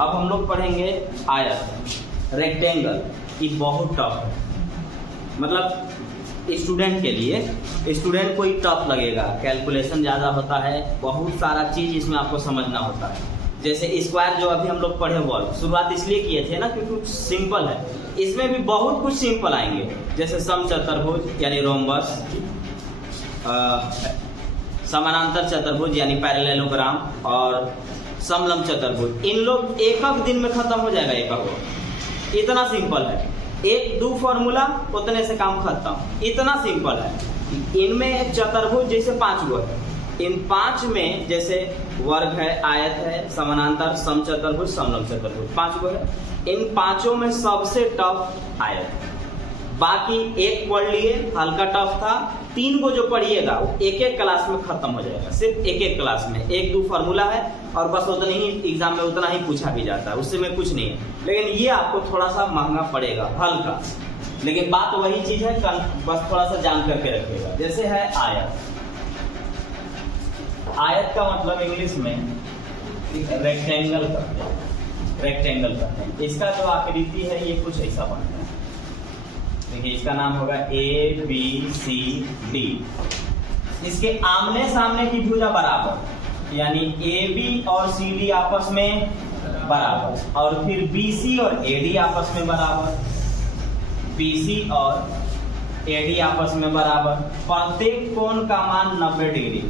अब हम लोग पढ़ेंगे आयत, रेक्टेंगल। ये बहुत टफ है, मतलब स्टूडेंट के लिए, स्टूडेंट को ही टफ लगेगा, कैलकुलेशन ज़्यादा होता है, बहुत सारा चीज़ इसमें आपको समझना होता है। जैसे स्क्वायर जो अभी हम लोग पढ़े हुआ, शुरुआत इसलिए किए थे ना क्योंकि सिंपल है। इसमें भी बहुत कुछ सिंपल आएंगे, जैसे समचतुर्भुज यानी रोम्बस, समानांतर चतुर्भुज यानी पैरेललोग्राम, और समलंब चतुर्भुज। इन लोग एक दिन में खत्म हो जाएगा, एक इतना सिंपल है। एक दो फॉर्मूला उतने से काम खत्म, इतना सिंपल है। इनमें चतुर्भुज जैसे 5 गो है, इन 5 में जैसे वर्ग है, आयत है, समानांतर, समचतुर्भुज, समलंब चतुर्भुज, 5 गो है। इन 5 में सबसे टफ आयत है। बाकी एक पढ़ लिए, हल्का टफ था। 3 को जो पढ़िएगा वो एक क्लास में खत्म हो जाएगा, सिर्फ एक क्लास में 1-2 फार्मूला है और बस उतना ही एग्जाम में उतना ही पूछा भी जाता है, उससे में कुछ नहीं है। लेकिन ये आपको थोड़ा सा महंगा पड़ेगा, हल्का, लेकिन बात वही चीज है, बस थोड़ा सा जान करके रखिएगा। जैसे है आयत, आयत का मतलब इंग्लिश में रेक्टेंगल करते हैं, रेक्टेंगल करते हैं। इसका जो आकृति है ये कुछ ऐसा बनता है, देखिए इसका नाम होगा ABCD। इसके आमने सामने की भुजा बराबर, यानी AB और CD आपस में बराबर, और फिर BC और AD आपस में बराबर, BC और AD आपस में बराबर। प्रत्येक कोण का मान 90 डिग्री,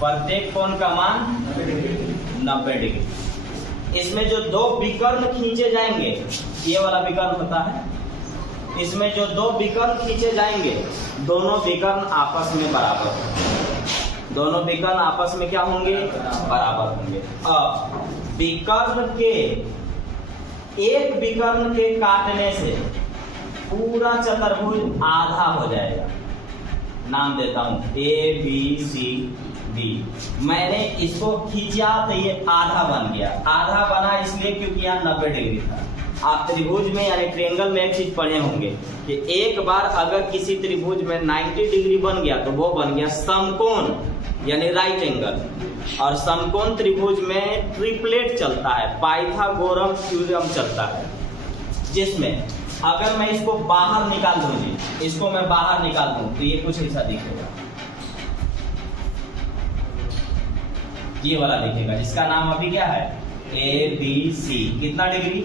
प्रत्येक कोण का मान 90 डिग्री। इसमें जो 2 विकर्ण खींचे जाएंगे, ये वाला विकर्ण होता है, इसमें जो 2 विकर्ण खींचे जाएंगे, दोनों विकर्ण आपस में बराबर होंगे, दोनों विकर्ण आपस में क्या होंगे, बराबर होंगे। अब विकर्ण के, एक विकर्ण के काटने से पूरा चतुर्भुज आधा हो जाएगा। नाम देता हूं ABCD। मैंने इसको खींचा तो ये आधा बन गया। आधा बना इसलिए क्योंकि यहाँ 90 डिग्री था। आप त्रिभुज में यानी ट्रायंगल में एक चीज पढ़े होंगे कि एक बार अगर किसी त्रिभुज में 90 डिग्री बन गया तो वो बन गया समकोण यानी राइट एंगल। और समकोण त्रिभुज में ट्रिपलेट चलता है, पाइथागोरस थ्योरम चलता है, जिसमें अगर मैं इसको बाहर निकाल दूं जी, इसको मैं बाहर निकाल दूं तो ये कुछ ऐसा दिखेगा, ये वाला दिखेगा, जिसका नाम अभी क्या है ABC। कितना डिग्री?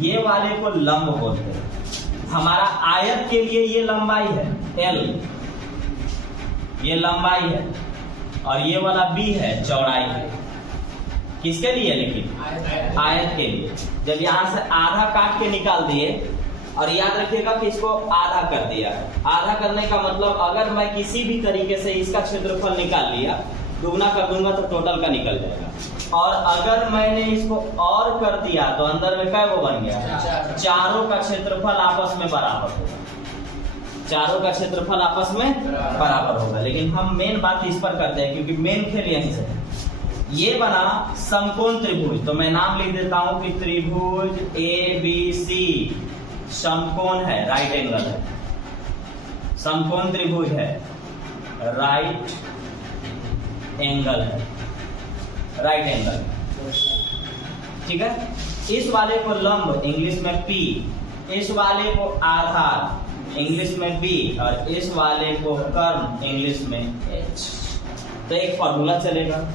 ये वाले को लंब बोलते हैं। हमारा आयत के लिए ये लंबाई है L, ये लंबाई है, और ये वाला B है, चौड़ाई है। किसके लिए? लेकिन आयत के लिए। जब यहां से आधा काट के निकाल दिए, और याद रखिएगा कि इसको आधा कर दिया है। आधा करने का मतलब अगर मैं किसी भी तरीके से इसका क्षेत्रफल निकाल लिया, दुगना कर दूंगा तो टोटल का निकल जाएगा। और अगर मैंने इसको और कर दिया तो अंदर में क्या वो बन गया, चारों का क्षेत्रफल आपस में बराबर होगा, चारों का क्षेत्रफल आपस में बराबर होगा। लेकिन हम मेन बात इस पर करते हैं क्योंकि मेन खेल यहीं से है। ये बना समकोण त्रिभुज, तो मैं नाम लिख देता हूं कि त्रिभुज ABC समकोण है, राइट एंगल है, समकोण त्रिभुज है, राइट एंगल है, राइट एंगल, ठीक है। इस वाले को लंब इंग्लिश में P, इस वाले को आधार इंग्लिश में B, और इस वाले को कर्ण इंग्लिश में H। तो एक फॉर्मूला चलेगा,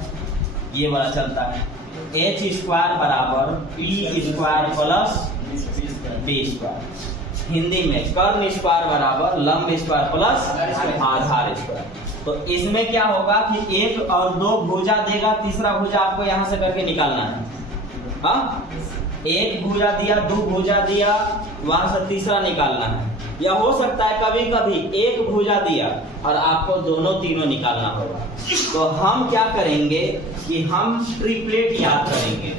ये वाला चलता है, H² बराबर P² प्लस D²। हिंदी में कर्ण स्क्वायर बराबर लंब स्क्वायर प्लस आधार स्क्वायर। तो इसमें क्या होगा कि 1 और 2 भुजा देगा, तीसरा भुजा आपको यहां से करके निकालना है। हाँ, 1 भुजा दिया, 2 भुजा दिया, वहां से तीसरा निकालना है। या हो सकता है कभी कभी 1 भुजा दिया और आपको दोनों तीनों निकालना होगा। तो हम क्या करेंगे कि हम ट्रिपलेट याद करेंगे।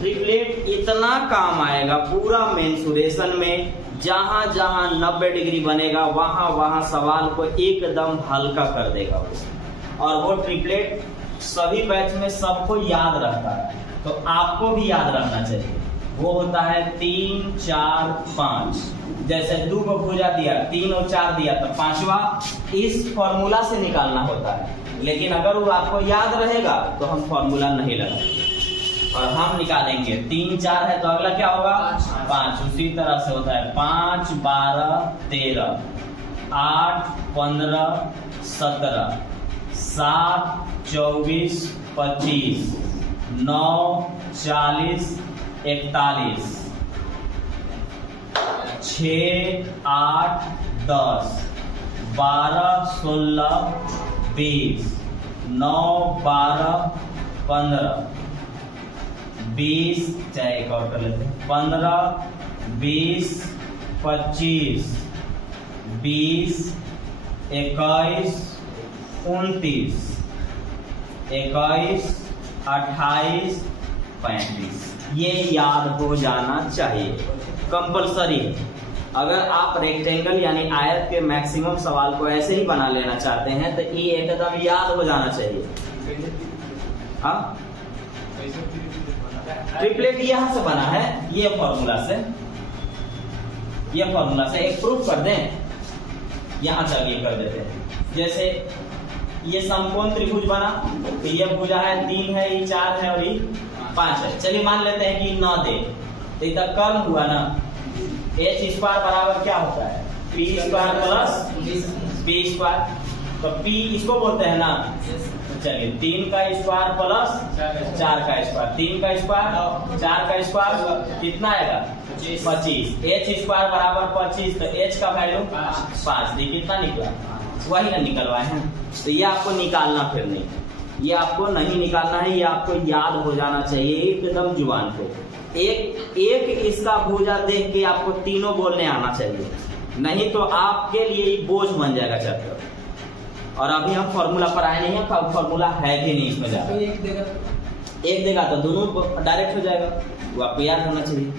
ट्रिपलेट इतना काम आएगा पूरा मेंसुरेशन में, जहां जहां 90 डिग्री बनेगा वहां वहां सवाल को एकदम हल्का कर देगा वो। और वो ट्रिपलेट सभी बैच में सबको याद रहता है, तो आपको भी याद रखना चाहिए। वो होता है 3, 4, 5। जैसे 2 को भुजा दिया, 3 और 4 दिया, तो 5वां इस फॉर्मूला से निकालना होता है। लेकिन अगर वो आपको याद रहेगा तो हम फॉर्मूला नहीं लगाएंगे। और हम निकालेंगे 3 4 है तो अगला क्या होगा 5। उसी तरह से होता है 5 12 13 8 15 17 7 24 25 9 40 41 6 8 10 12 16 20 9 12 15 20 चाहे एक और कर लेते हैं 15 20 25 20 21 29 21 28 35 ये याद हो जाना चाहिए, कंपलसरी है। अगर आप रेक्टेंगल यानी आयत के मैक्सिमम सवाल को ऐसे ही बना लेना चाहते हैं तो ये एकदम याद हो जाना चाहिए। हाँ, ट्रिपलेट यहाँ से बना है, ये फॉर्मूला से एक प्रूफ कर दें। यहाँ चलिए कर देते हैं। जैसे ये समकोण त्रिभुज बना तो ये भुजा है 3 है, ये 4 है और ये 5 है। चलिए मान लेते हैं कि 9 दे तो इतना कर्म हुआ ना, h स्क्वायर बराबर क्या होता है p square plus p square. तो p इसको बोलते हैं ना, चलिए 3 का स्क्वायर प्लस 4 का स्क्वायर, 3 का स्क्वायर 4 का स्क्वायर कितना आएगा 25। h स्क्वायर बराबर 25 तो h का वैल्यू 5। देखिए कितना निकला, वही ना निकलवाए हैं। तो ये आपको निकालना फिर नहीं, ये आपको नहीं निकालना है, ये आपको याद हो जाना चाहिए एकदम जुबान पे। एक इसका भुजा देख के आपको तीनों बोलने आना चाहिए, नहीं तो आपके लिए बोझ बन जाएगा चैप्टर। और अभी हम फॉर्मूला पर आए नहीं है, फॉर्मूला है भी नहीं इसमें ज्यादा। एक देगा तो दोनों डायरेक्ट हो जाएगा, वो आपको याद होना चाहिए।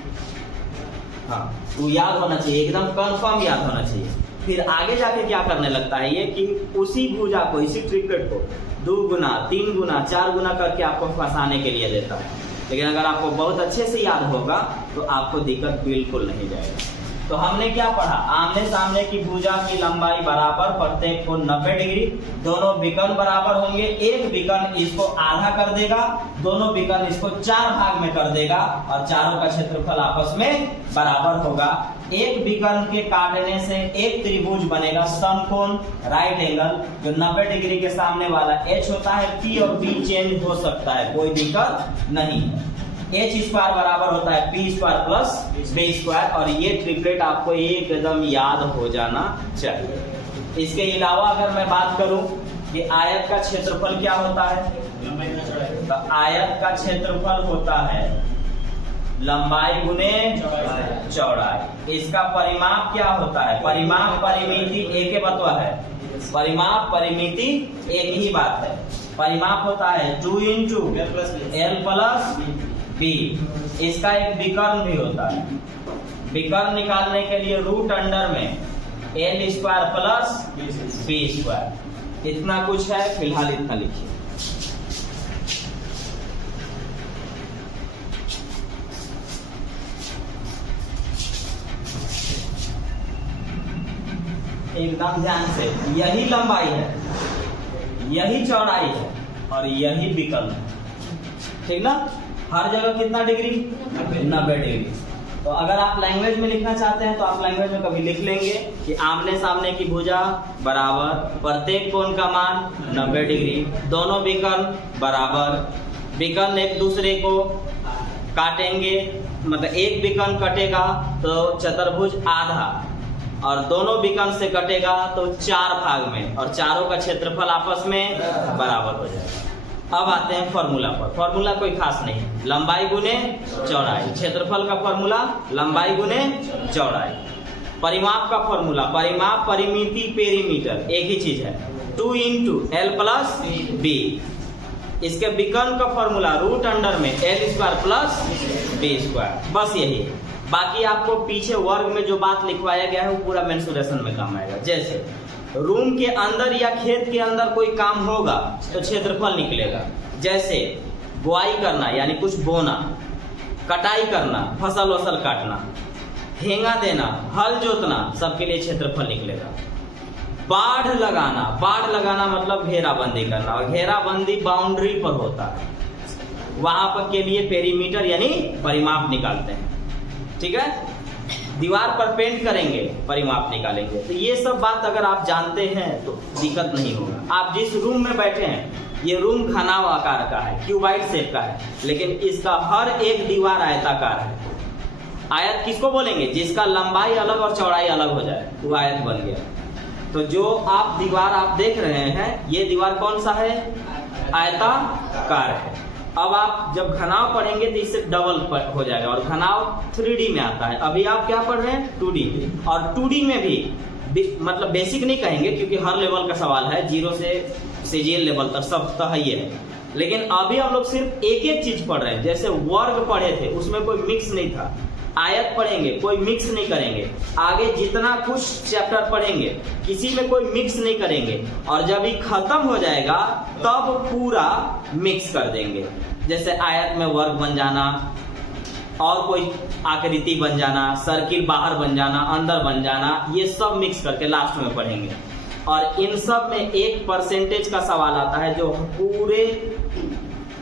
हाँ, वो याद होना चाहिए, एकदम कंफर्म याद होना चाहिए। फिर आगे जाके क्या करने लगता है ये कि उसी भुजा को, इसी ट्रिपलेट को 2 गुना 3 गुना 4 गुना करके आपको फंसाने के लिए देता है। लेकिन अगर आपको बहुत अच्छे से याद होगा तो आपको दिक्कत बिल्कुल नहीं जाएगा। तो हमने क्या पढ़ा, आमने सामने की भुजा की लंबाई बराबर, प्रत्येक को 90 डिग्री, दोनों विकर्ण बराबर होंगे। एक विकर्ण इसको आधा कर देगा, दोनों विकर्ण इसको 4 भाग में कर देगा और चारों का क्षेत्रफल आपस में बराबर होगा। एक विकर्ण के काटने से एक त्रिभुज बनेगा समकोण राइट एंगल, जो 90 डिग्री के सामने वाला h होता है। p और b चेंज हो सकता है, कोई दिक्कत नहीं। h स्क्वायर बराबर होता है p square plus b square, और ये ट्रिपलेट आपको एकदम याद हो जाना चाहिए। इसके अलावा अगर मैं बात करूं कि आयत का क्षेत्रफल क्या होता है, तो आयत का क्षेत्रफल होता है लंबाई गुने चौड़ाई। इसका परिमाप क्या होता है, परिमाप परिमिति एक बतवा है, परिमाप परिमिति एक ही बात है। परिमाप होता है 2 इंटू l प्लस b। इसका एक विकर्ण भी होता है। विकर्ण निकालने के लिए रूट अंडर में l square plus b square, इतना कुछ है, फिलहाल इतना लिखिए। एकदम ध्यान से, यही लंबाई है, यही चौड़ाई है और यही विकर्ण है, ठीक ना। हर जगह कितना डिग्री 90 डिग्री। तो अगर आप लैंग्वेज में लिखना चाहते हैं तो आप लैंग्वेज में कभी लिख लेंगे कि आमने सामने की भुजा बराबर, प्रत्येक कोण का मान 90 डिग्री, दोनों विकर्ण बराबर, विकर्ण एक दूसरे को काटेंगे, मतलब एक विकर्ण कटेगा तो चतुर्भुज आधा, और दोनों विकर्ण से कटेगा तो 4 भाग में, और चारों का क्षेत्रफल आपस में बराबर हो जाएगा। अब आते हैं फॉर्मूला पर। फॉर्मूला कोई खास नहीं, लंबाई गुने चौड़ाई। क्षेत्रफल का फॉर्मूला लंबाई गुने चौड़ाई। परिमाप का फॉर्मूला, परिमाप परिमिति पेरीमीटर, एक ही चीज है, 2 इंटू l प्लस b। इसके विकर्ण का फॉर्मूला रूट अंडर में l square plus b square, बस यही है। बाकी आपको पीछे वर्ग में जो बात लिखवाया गया है वो पूरा मेंसुरेशन में काम आएगा। जैसे रूम के अंदर या खेत के अंदर कोई काम होगा तो क्षेत्रफल निकलेगा। जैसे बुआई करना यानी कुछ बोना, कटाई करना, फसल वसल काटना, हेंगा देना, हल जोतना, सबके लिए क्षेत्रफल निकलेगा। बाढ़ लगाना, बाढ़ लगाना मतलब घेराबंदी करना, और घेराबंदी बाउंड्री पर होता है। वहां पर के लिए पेरीमीटर यानी परिमाप निकालते हैं। ठीक है, दीवार पर पेंट करेंगे, परिमाप निकालेंगे। तो ये सब बात अगर आप जानते हैं तो दिक्कत नहीं होगा। आप जिस रूम में बैठे हैं, ये रूम घनाव आकार का है, क्यूबाइड शेप का है, लेकिन इसका हर एक दीवार आयताकार है। आयत किसको बोलेंगे? जिसका लंबाई अलग और चौड़ाई अलग हो जाए, वो आयत बन गया। तो जो आप दीवार आप देख रहे हैं, ये दीवार कौन सा है? आयताकार है। अब आप जब घनाव पढ़ेंगे तो इससे डबल हो जाएगा, और घनाव 3D में आता है। अभी आप क्या पढ़ रहे हैं? 2D। और 2D में भी मतलब बेसिक नहीं कहेंगे क्योंकि हर लेवल का सवाल है, 0 से CGL लेवल तक सब तो है ही है। लेकिन अभी हम लोग सिर्फ एक एक चीज पढ़ रहे हैं। जैसे वर्ग पढ़े थे, उसमें कोई मिक्स नहीं था। आयत पढ़ेंगे, कोई मिक्स नहीं करेंगे। आगे जितना कुछ चैप्टर पढ़ेंगे, किसी में कोई मिक्स नहीं करेंगे। और जब ये खत्म हो जाएगा तब पूरा मिक्स कर देंगे। जैसे आयत में वर्ग बन जाना, और कोई आकृति बन जाना, सर्किल बाहर बन जाना, अंदर बन जाना, ये सब मिक्स करके लास्ट में पढ़ेंगे। और इन सब में 1% का सवाल आता है, जो पूरे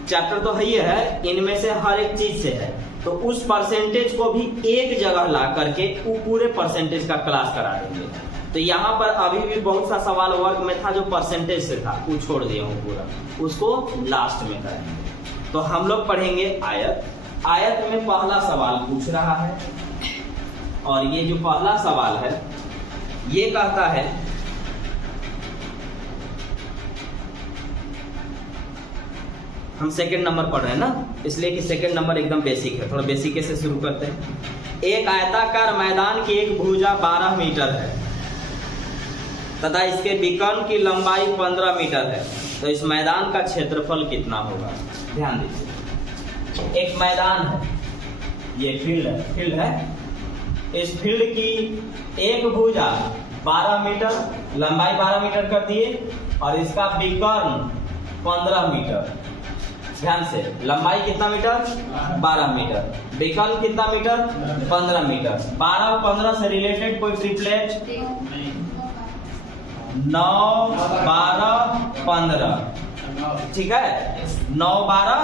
चैप्टर तो है ही है, इनमें से हर एक चीज से है। तो उस परसेंटेज को भी एक जगह ला करके वो पूरे परसेंटेज का क्लास करा देंगे। तो यहाँ पर अभी भी बहुत सा सवाल वर्ग में था जो परसेंटेज से था, वो छोड़ दिया हूँ पूरा, उसको लास्ट में करेंगे। तो हम लोग पढ़ेंगे आयत। आयत में पहला सवाल पूछ रहा है, और ये जो पहला सवाल है ये कहता है हम सेकंड नंबर पढ़ रहे हैं ना, इसलिए कि सेकंड नंबर एकदम बेसिक है। थोड़ा बेसिक से शुरू करते हैं। एक आयताकार मैदान की एक भुजा 12 मीटर है तथा इसके विकर्ण की लंबाई 15 मीटर है, तो इस मैदान का क्षेत्रफल कितना होगा? ध्यान दीजिए, एक मैदान है, ये फील्ड है। इस फील्ड की एक भुजा 12 मीटर, लंबाई 12 मीटर कर दिए, और इसका विकर्ण 15 मीटर। ध्यान से, लंबाई कितना मीटर? 12 मीटर। विकर्ण कितना मीटर? 15 मीटर। 12 और 15 से रिलेटेड कोई ट्रिपलेट? 9, 12, 15। ठीक है, 9, 12,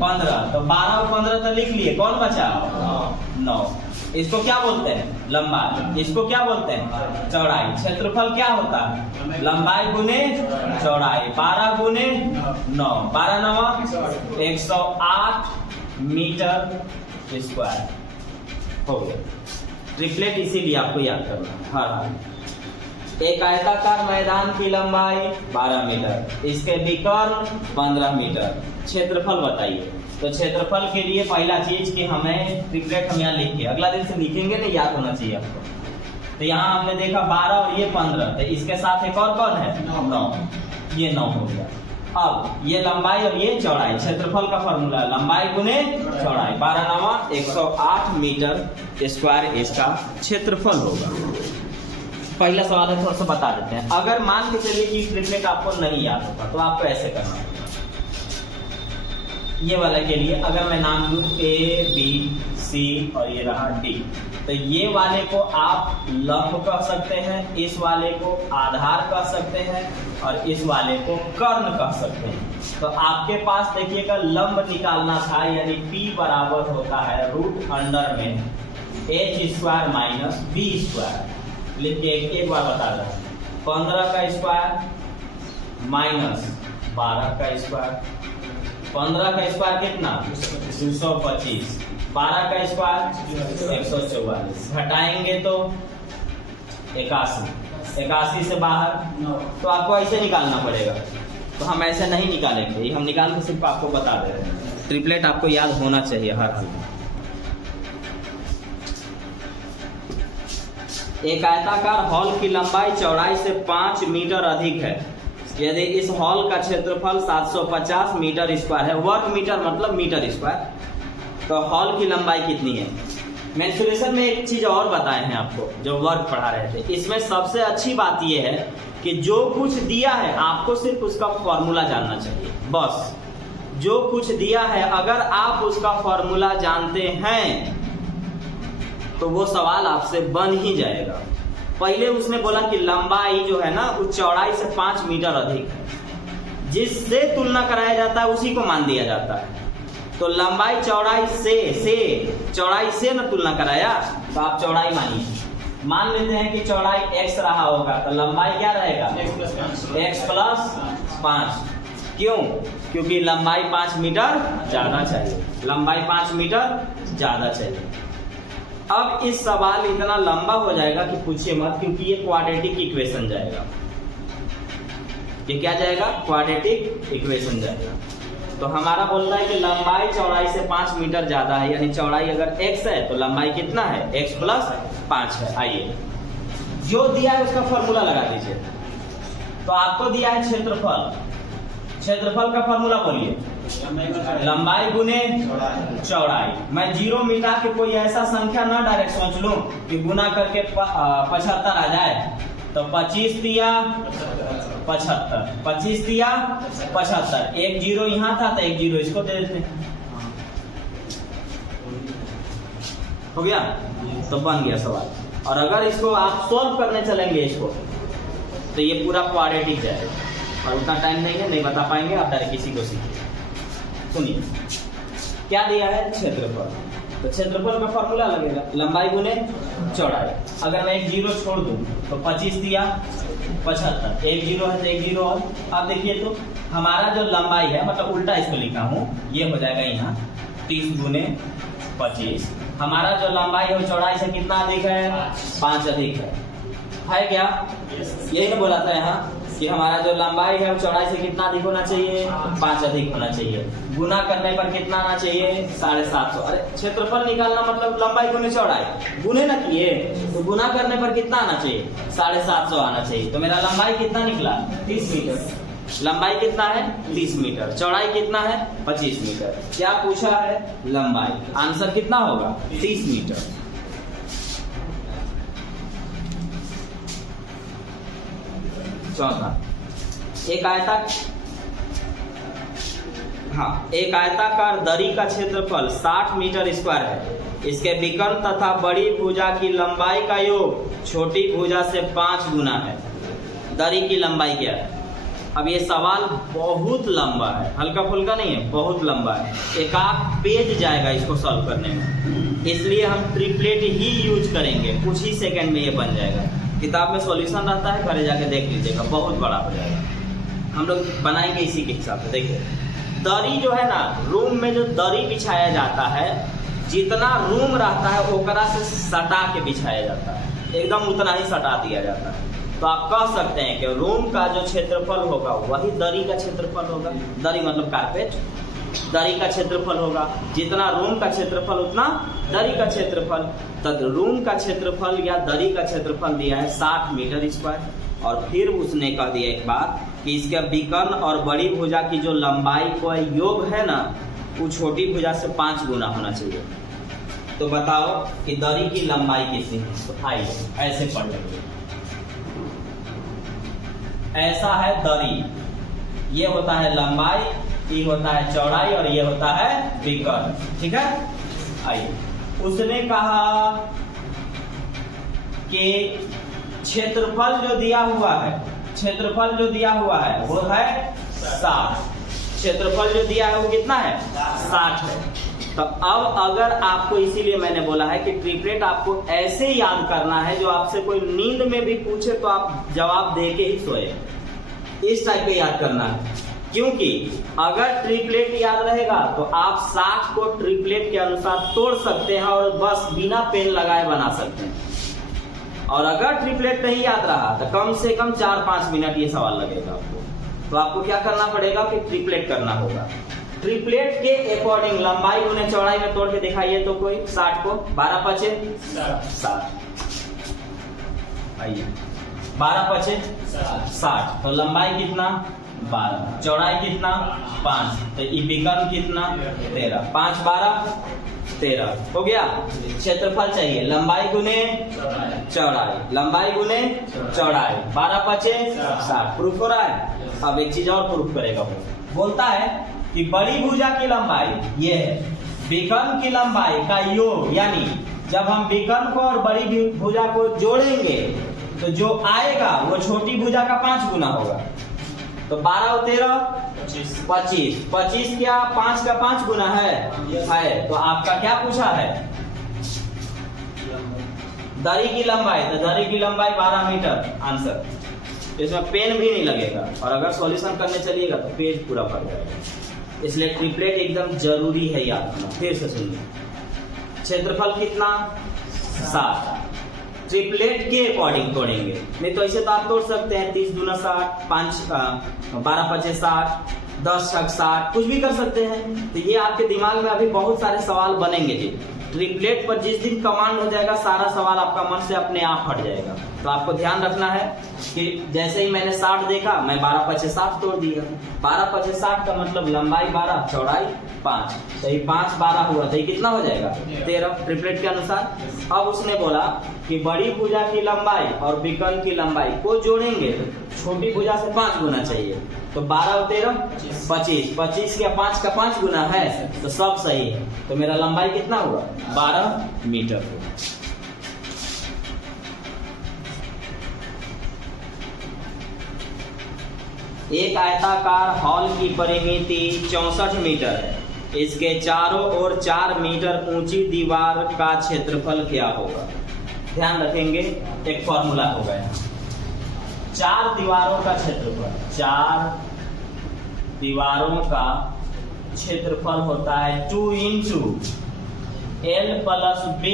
15। तो 12 और 15 तो लिख लिए, कौन बचा? 9। इसको क्या बोलते हैं? लंबाई। इसको क्या बोलते हैं? चौड़ाई। क्षेत्रफल क्या होता है? लंबाई गुने चौड़ाई। 12 गुने 9, 12 9 108 मीटर स्क्वायर हो गया। ट्रिपलेट इसीलिए आपको याद करना। हाँ, एक आयताकार मैदान की लंबाई 12 मीटर, इसके विकर्ण 15 मीटर। क्षेत्रफल बताइए। तो क्षेत्रफल के लिए पहला चीज कि हमें ट्रिपलेट हम यहाँ लिख के, अगला दिन से लिखेंगे ना, याद होना चाहिए आपको। तो यहाँ हमने देखा 12 और ये 15, तो इसके साथ एक और कौन है? 9। ये 9 हो गया। अब ये लंबाई और ये चौड़ाई, क्षेत्रफल का फॉर्मूला लंबाई गुने चौड़ाई। 12 9 108 मीटर स्क्वायर इसका क्षेत्रफल होगा। पहला सवाल है, थोड़ा सा बता देते हैं। अगर मान के चलिए कि ट्रिपलेट आपको नहीं याद होगा तो आपको ऐसे करना होगा। ये वाला के लिए अगर मैं नाम लूँ A B C और ये रहा D, तो ये वाले को आप लंब कह सकते हैं, इस वाले को आधार कह सकते हैं, और इस वाले को कर्ण कह सकते हैं। तो आपके पास देखिएगा लंब निकालना था, यानी P बराबर होता है √अंडर में h² माइनस b स्क्वायर। लिख के एक बार बता दें, 15 का स्क्वायर माइनस 12 का स्क्वायर। 15 का स्क्वायर कितना? 225। 12 का स्क्वायर 144। घटाएंगे तो 81। 81 से बाहर, तो आपको ऐसे निकालना पड़ेगा। तो हम ऐसे नहीं निकालेंगे, हम निकाल के सिर्फ आपको बता दे रहे हैं। ट्रिपलेट आपको याद होना चाहिए हर हाल में। एक आयताकार हॉल की लंबाई चौड़ाई से 5 मीटर अधिक है। यदि इस हॉल का क्षेत्रफल 750 मीटर स्क्वायर है, वर्ग मीटर मतलब मीटर स्क्वायर, तो हॉल की लंबाई कितनी है? मेंसुरेशन में एक चीज और बताए हैं आपको, जो वर्ग पढ़ा रहे थे। इसमें सबसे अच्छी बात यह है कि जो कुछ दिया है आपको सिर्फ उसका फॉर्मूला जानना चाहिए, बस। जो कुछ दिया है अगर आप उसका फॉर्मूला जानते हैं तो वो सवाल आपसे बन ही जाएगा। पहले उसने बोला कि लंबाई जो है ना वो चौड़ाई से 5 मीटर अधिक है, जिससे तुलना कराया जाता है उसी को मान दिया जाता है। तो लंबाई चौड़ाई से चौड़ाई से ना तुलना कराया, तो आप चौड़ाई मानिए। मान लेते हैं कि चौड़ाई x रहा होगा, तो लंबाई क्या रहेगा? x plus 5। क्यों? क्योंकि लंबाई 5 मीटर ज्यादा चाहिए, लंबाई 5 मीटर ज्यादा चाहिए। अब इस सवाल इतना लंबा हो जाएगा कि पूछिए मत, क्योंकि ये क्वाड्रेटिक इक्वेशन जाएगा। ये क्या जाएगा? क्वाड्रेटिक इक्वेशन जाएगा। तो हमारा बोलता है कि लंबाई चौड़ाई से 5 मीटर ज्यादा है, यानी चौड़ाई अगर x है तो लंबाई कितना है? x प्लस 5 है। आइए, जो दिया है उसका फॉर्मूला लगा दीजिए। तो आपको दिया है क्षेत्रफल, क्षेत्रफल का फॉर्मूला बोलिए। लंबाई गुने चौड़ाई। मैं 0 मिटा के कोई ऐसा संख्या ना डायरेक्ट सोच लूं कि गुना करके 75 आ जाए। तो 25 दिया 75, 25 दिया 75, एक 0 यहाँ था तो एक 0 इसको दे देते। हो गया? तो बन गया सवाल। और अगर इसको आप सॉल्व करने चलेंगे इसको, तो ये पूरा क्वाड्रेटिक जाएगा, और उतना टाइम नहीं है, नहीं बता पाएंगे आप, डायरेक्ट किसी को सीखिए। सुनिए क्या दिया है? क्षेत्रफल। तो क्षेत्रफल का फॉर्मूला लगेगा लंबाई गुने चौड़ाई। अगर मैं एक 0 छोड़ दूं तो 25 दिया 75, एक 0 है तो एक 0 और। अब देखिए तो हमारा जो लंबाई है, मतलब उल्टा इसको लिखा हूं, ये हो जाएगा यहाँ 30 गुने 25। हमारा जो लंबाई है चौड़ाई से कितना अधिक है? 5 अधिक है क्या? यही ना बोला था यहाँ कि हमारा जो लंबाई है वो चौड़ाई से कितना अधिक होना चाहिए? 5 अधिक होना चाहिए। गुना करने पर कितना आना चाहिए? 750। अरे क्षेत्रफल निकालना मतलब लंबाई गुने चौड़ाई, गुने ना किए तो गुना करने पर कितना आना चाहिए? 750 आना चाहिए। तो मेरा लंबाई कितना निकला? 30 मीटर। लंबाई कितना है? 30 मीटर। चौड़ाई कितना है? 25 मीटर। क्या पूछा है? लंबाई। आंसर कितना होगा? 30 मीटर। चौथा, एक आयताकार दरी का क्षेत्रफल 60 मीटर स्क्वायर है। इसके विकर्ण तथा बड़ी भुजा की लंबाई का योग छोटी भुजा से 5 गुना है। दरी की लंबाई क्या है? अब ये सवाल बहुत लंबा है, हल्का फुल्का नहीं है, बहुत लंबा है। एक आध पेज जाएगा इसको सॉल्व करने में, इसलिए हम ट्रिपलेट ही यूज करेंगे। कुछ ही सेकंड में ये बन जाएगा। किताब में सॉल्यूशन रहता है, घरे जाके देख लीजिएगा, बहुत बड़ा हो जाएगा। हम लोग बनाएंगे इसी के हिसाब से। देखिए दरी जो है ना, रूम में जो दरी बिछाया जाता है, जितना रूम रहता है ओकरा से सटा के बिछाया जाता है, एकदम उतना ही सटा दिया जाता है। तो आप कह सकते हैं कि रूम का जो क्षेत्रफल होगा वही दरी का क्षेत्रफल होगा। दरी मतलब कारपेट, दरी का क्षेत्रफल होगा। जितना रूम का क्षेत्रफल उतना दरी का क्षेत्रफल। तब रूम का क्षेत्रफल या दरी का क्षेत्रफल दिया है 60 मीटर स्क्वायर। और फिर उसने कह दिया एक बात कि इसके विकर्ण और बड़ी भुजा की जो लंबाई का योग है ना, वो छोटी भुजा से 5 गुना होना चाहिए। तो बताओ कि दरी की लंबाई कितनी है? तो आइए ऐसे पढ़ लेंगे। ऐसा है दरी, ये होता है लंबाई, ये होता है चौड़ाई और ये होता है विकर्ण। ठीक है? आइए, उसने कहा कि क्षेत्रफल जो दिया हुआ है, क्षेत्रफल जो दिया हुआ है वो है 60। क्षेत्रफल जो दिया है वो कितना है? 60 है। तो अब अगर आपको, इसीलिए मैंने बोला है कि ट्रिपलेट आपको ऐसे याद करना है, जो आपसे कोई नींद में भी पूछे तो आप जवाब दे के ही सोए, इस टाइप के याद करना है। क्योंकि अगर ट्रिपलेट याद रहेगा तो आप 60 को ट्रिपलेट के अनुसार तोड़ सकते हैं और बस बिना पेन लगाए बना सकते हैं। और अगर ट्रिपलेट नहीं याद रहा तो कम से कम 4-5 मिनट ये सवाल लगेगा आपको। तो आपको क्या करना पड़ेगा कि ट्रिपलेट करना होगा। ट्रिपलेट के अकॉर्डिंग लंबाई गुने चौड़ाई में तोड़ के दिखाइए तो कोई 60 को 12 पचे 60। आइए 12 पचे 60। तो लंबाई कितना? 12। चौड़ाई कितना? 5। तो ये विकर्ण कितना? 13। 5 12 13 हो गया। क्षेत्रफल चाहिए लंबाई गुने चौड़ाई, लंबाई गुने चौड़ाई। 12 पचे 60। प्रूफ हो रहा है? अब एक चीज और प्रूफ करेगा वो। बोलता है कि बड़ी भुजा की लंबाई ये है, विकर्ण की लंबाई का योग, यानी जब हम विकर्ण को और बड़ी भुजा को जोड़ेंगे तो जो आएगा वो छोटी भुजा का 5 गुना होगा। तो 12 और 13 25 क्या 5 का 5 गुना है। तो आपका क्या पूछा है, दरी की लंबाई, तो दरी की लंबाई 12 मीटर आंसर। इसमें पेन भी नहीं लगेगा, और अगर सॉल्यूशन करने चलिएगा तो पेज पूरा भर जाएगा, इसलिए ट्रिपलेट एकदम जरूरी है याद रखना। फिर से सुनिए, क्षेत्रफल कितना 60, ट्रिपलेट के अकॉर्डिंग तोड़ेंगे, नहीं तो ऐसे तो आप तोड़ सकते हैं 30 दूना 60, 12 पचे 60, 10 छक 60, कुछ भी कर सकते हैं। तो ये आपके दिमाग में अभी बहुत सारे सवाल बनेंगे जी। ट्रिपलेट पर जिस दिन कमांड हो जाएगा सारा सवाल आपका मन से अपने आप हट जाएगा। तो आपको ध्यान रखना है कि जैसे ही मैंने 60 देखा, मैं 12 पचे 60 तोड़ दिया। 12 पचे 60 का मतलब लंबाई 12, चौड़ाई 5, तो ये 5 12 हुआ, तो ये कितना हो जाएगा 13 ट्रिपलेट के अनुसार। अब उसने बोला कि बड़ी भुजा की लंबाई और विकर्ण की लंबाई को जोड़ेंगे तो छोटी भुजा से 5 गुना चाहिए, तो 12 और 13 25, 25 क्या 5 का 5 गुना है, तो सब सही है। तो मेरा लंबाई कितना हुआ 12 मीटर हुआ। एक आयताकार हॉल की परिमिति 64 मीटर है, इसके चारों ओर 4 मीटर ऊंची दीवार का क्षेत्रफल क्या होगा। ध्यान रखेंगे, एक फॉर्मूला होगा यहाँ, 4 दीवारों का क्षेत्रफल, 4 दीवारों का क्षेत्रफल होता है 2 into L plus B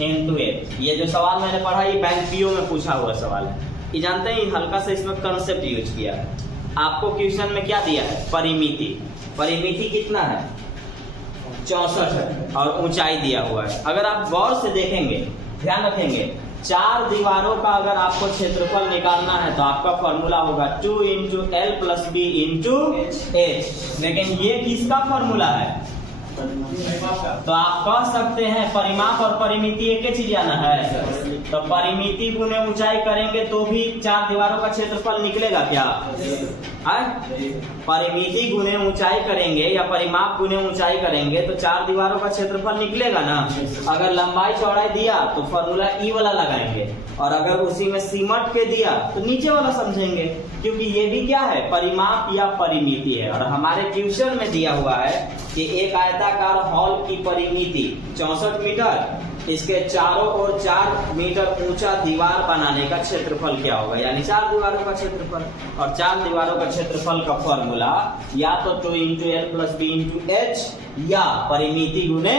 into H। ये जो सवाल मैंने पढ़ा ये बैंक पीओ में पूछा हुआ सवाल है, ये जानते हैं, हल्का सा इसमें कंसेप्ट यूज किया है। आपको क्वेश्चन में क्या दिया है, परिमिति, परिमिति कितना है 64 है, और ऊंचाई दिया हुआ है। अगर आप गौर से देखेंगे, ध्यान रखेंगे, 4 दीवारों का अगर आपको क्षेत्रफल निकालना है तो आपका फॉर्मूला होगा 2 into L plus B into H। लेकिन ये किसका फॉर्मूला है, तो आप कह सकते हैं परिमाप और परिमिति एक ही चीज आना है, तो परिमिति गुने ऊंचाई करेंगे तो भी 4 दीवारों का क्षेत्रफल निकलेगा क्या है? परिमिति गुने ऊंचाई करेंगे या परिमाप गुने ऊंचाई करेंगे तो 4 दीवारों का क्षेत्रफल निकलेगा ना। अगर लंबाई चौड़ाई दिया तो फॉर्मूला ई वाला लगाएंगे, और अगर उसी में सिमट के दिया तो नीचे वाला समझेंगे, क्योंकि ये भी क्या है, परिमाप या परिमिति है। और हमारे ट्यूशन में दिया हुआ है कि एक आयताकार हॉल की परिमिति 64 मीटर, इसके चारों ओर 4 मीटर ऊंचा दीवार बनाने का क्षेत्रफल क्या होगा, यानी 4 दीवारों का क्षेत्रफल। और 4 दीवारों का क्षेत्रफल का फॉर्मूला या तो 2 into L plus B into H या परिमिति गुने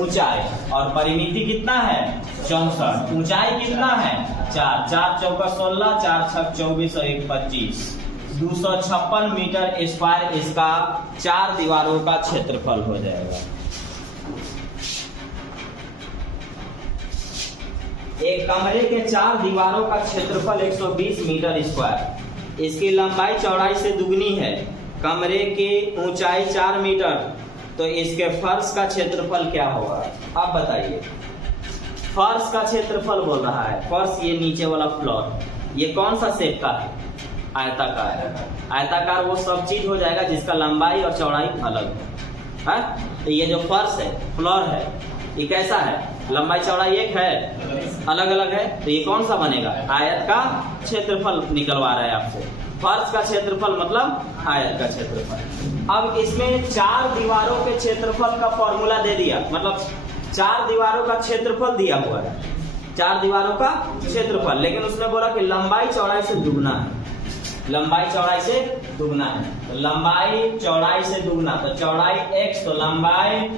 ऊंचाई। और परिमिति कितना है 64, ऊंचाई कितना है 4, 4 चौका 16, 4 छक 24 और 1 25, 256 मीटर स्क्वायर इसका 4 दीवारों का क्षेत्रफल हो जाएगा। एक कमरे के 4 दीवारों का क्षेत्रफल 120 मीटर स्क्वायर, इसकी लंबाई चौड़ाई से दुगनी है, कमरे की ऊंचाई 4 मीटर, तो इसके फर्श का क्षेत्रफल क्या होगा। अब बताइए, फर्श का क्षेत्रफल बोल रहा है, फर्श ये नीचे वाला फ्लोर, ये कौन सा शेप का है, आयताकार। आयताकार वो सब चीज हो जाएगा जिसका लंबाई और चौड़ाई अलग है। तो ये जो फर्श है, फ्लोर है, ये कैसा है, लंबाई चौड़ाई एक है, अलग अलग है, तो ये कौन सा बनेगा, आयत का क्षेत्रफल निकलवा रहा है आपसे। फर्श का क्षेत्रफल मतलब आयत का क्षेत्रफल। अब इसमें 4 दीवारों के क्षेत्रफल का फॉर्मूला दे दिया, मतलब 4 दीवारों का क्षेत्रफल दिया हुआ है, 4 दीवारों का क्षेत्रफल, लेकिन उसने बोला कि लंबाई चौड़ाई से दुगना है, लंबाई चौड़ाई से दुगना है, तो लंबाई चौड़ाई से दुगना, तो चौड़ाई x तो लंबाई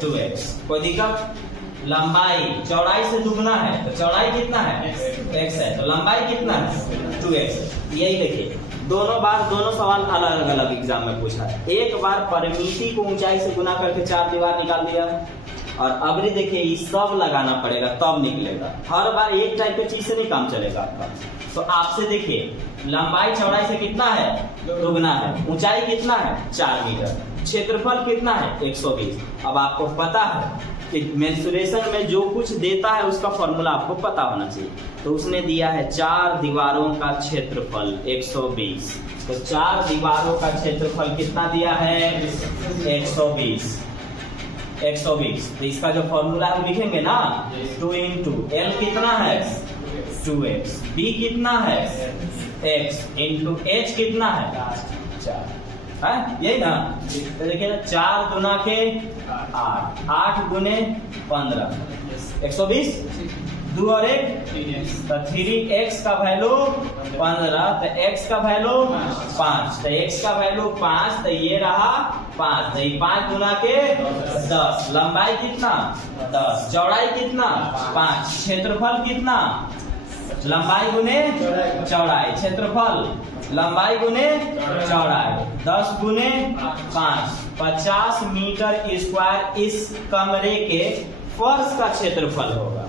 2x, कोई दिक्कत। लंबाई चौड़ाई से दुगना है तो चौड़ाई कितना है x है, तो लंबाई कितना है 2x। यही देखिए, दोनों सवाल अलग अलग एग्जाम में पूछा है। एक बार परिमिति को ऊंचाई से गुना करके 4 दीवार निकाल दिया, और अबरी देखिए ये सब लगाना पड़ेगा तब निकलेगा। हर बार एक टाइप की चीज से नहीं काम चलेगा आपका। तो आपसे देखिए, लंबाई चौड़ाई से कितना है दुगना है, ऊंचाई कितना है 4 मीटर, क्षेत्रफल कितना है 120। अब आपको पता है कि मेंसुरेशन में जो कुछ देता है उसका फॉर्मूला आपको पता होना चाहिए। तो उसने दिया है 4 दीवारों का क्षेत्रफल 120, तो 4 दीवारों का क्षेत्रफल कितना दिया है 120। तो इसका जो फॉर्मूला हम लिखेंगे ना, 2 इंटू L कितना है 2x, B कितना है x, इंटू H कितना है 4 है, यही ना। तो देखिए ना, 4 गुना के 8, 8 गुने 15, 120, 2 और 1 तो 3x का वैल्यू 15, तो x का वैल्यू 5, तो x का वैल्यू 5, तो ये रहा 5, तो 5 गुना के 10, लंबाई कितना 10, चौड़ाई कितना 5, क्षेत्रफल कितना, लंबाई गुने चौड़ाई, क्षेत्रफल लंबाई गुने चौड़ाई, 10 गुने 5, 50 मीटर स्क्वायर इस कमरे के फर्श का क्षेत्रफल होगा।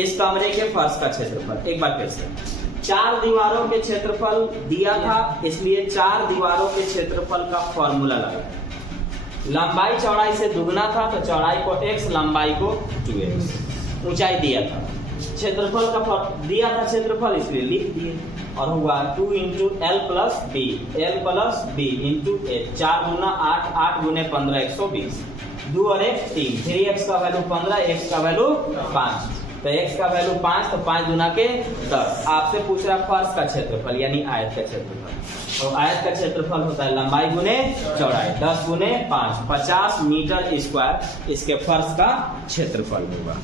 इस कमरे के फर्श का क्षेत्रफल, एक बार फिर से, 4 दीवारों के क्षेत्रफल दिया था, इसलिए 4 दीवारों के क्षेत्रफल का फॉर्मूला लगा। लंबाई चौड़ाई से दुगना था तो चौड़ाई को x, लंबाई को 2x, ऊंचाई दिया था, क्षेत्रफल का दिया था क्षेत्रफल, इसलिए लिख दिए और हुआ 2 into L plus B, L plus B into H, 4 गुना 8, 8 गुने 15, 120, 2 और 1 3, 3x का वैल्यू 15, x का वैल्यू 5, तो x का वैल्यू 5, तो 5 गुना के 10। आपसे पूछ रहा फर्श का क्षेत्रफल यानी आयत का क्षेत्रफल, तो आयत का क्षेत्रफल होता है लंबाई गुने चौड़ाई, 10 गुने 5, 50 मीटर स्क्वायर इसके फर्श का क्षेत्रफल होगा।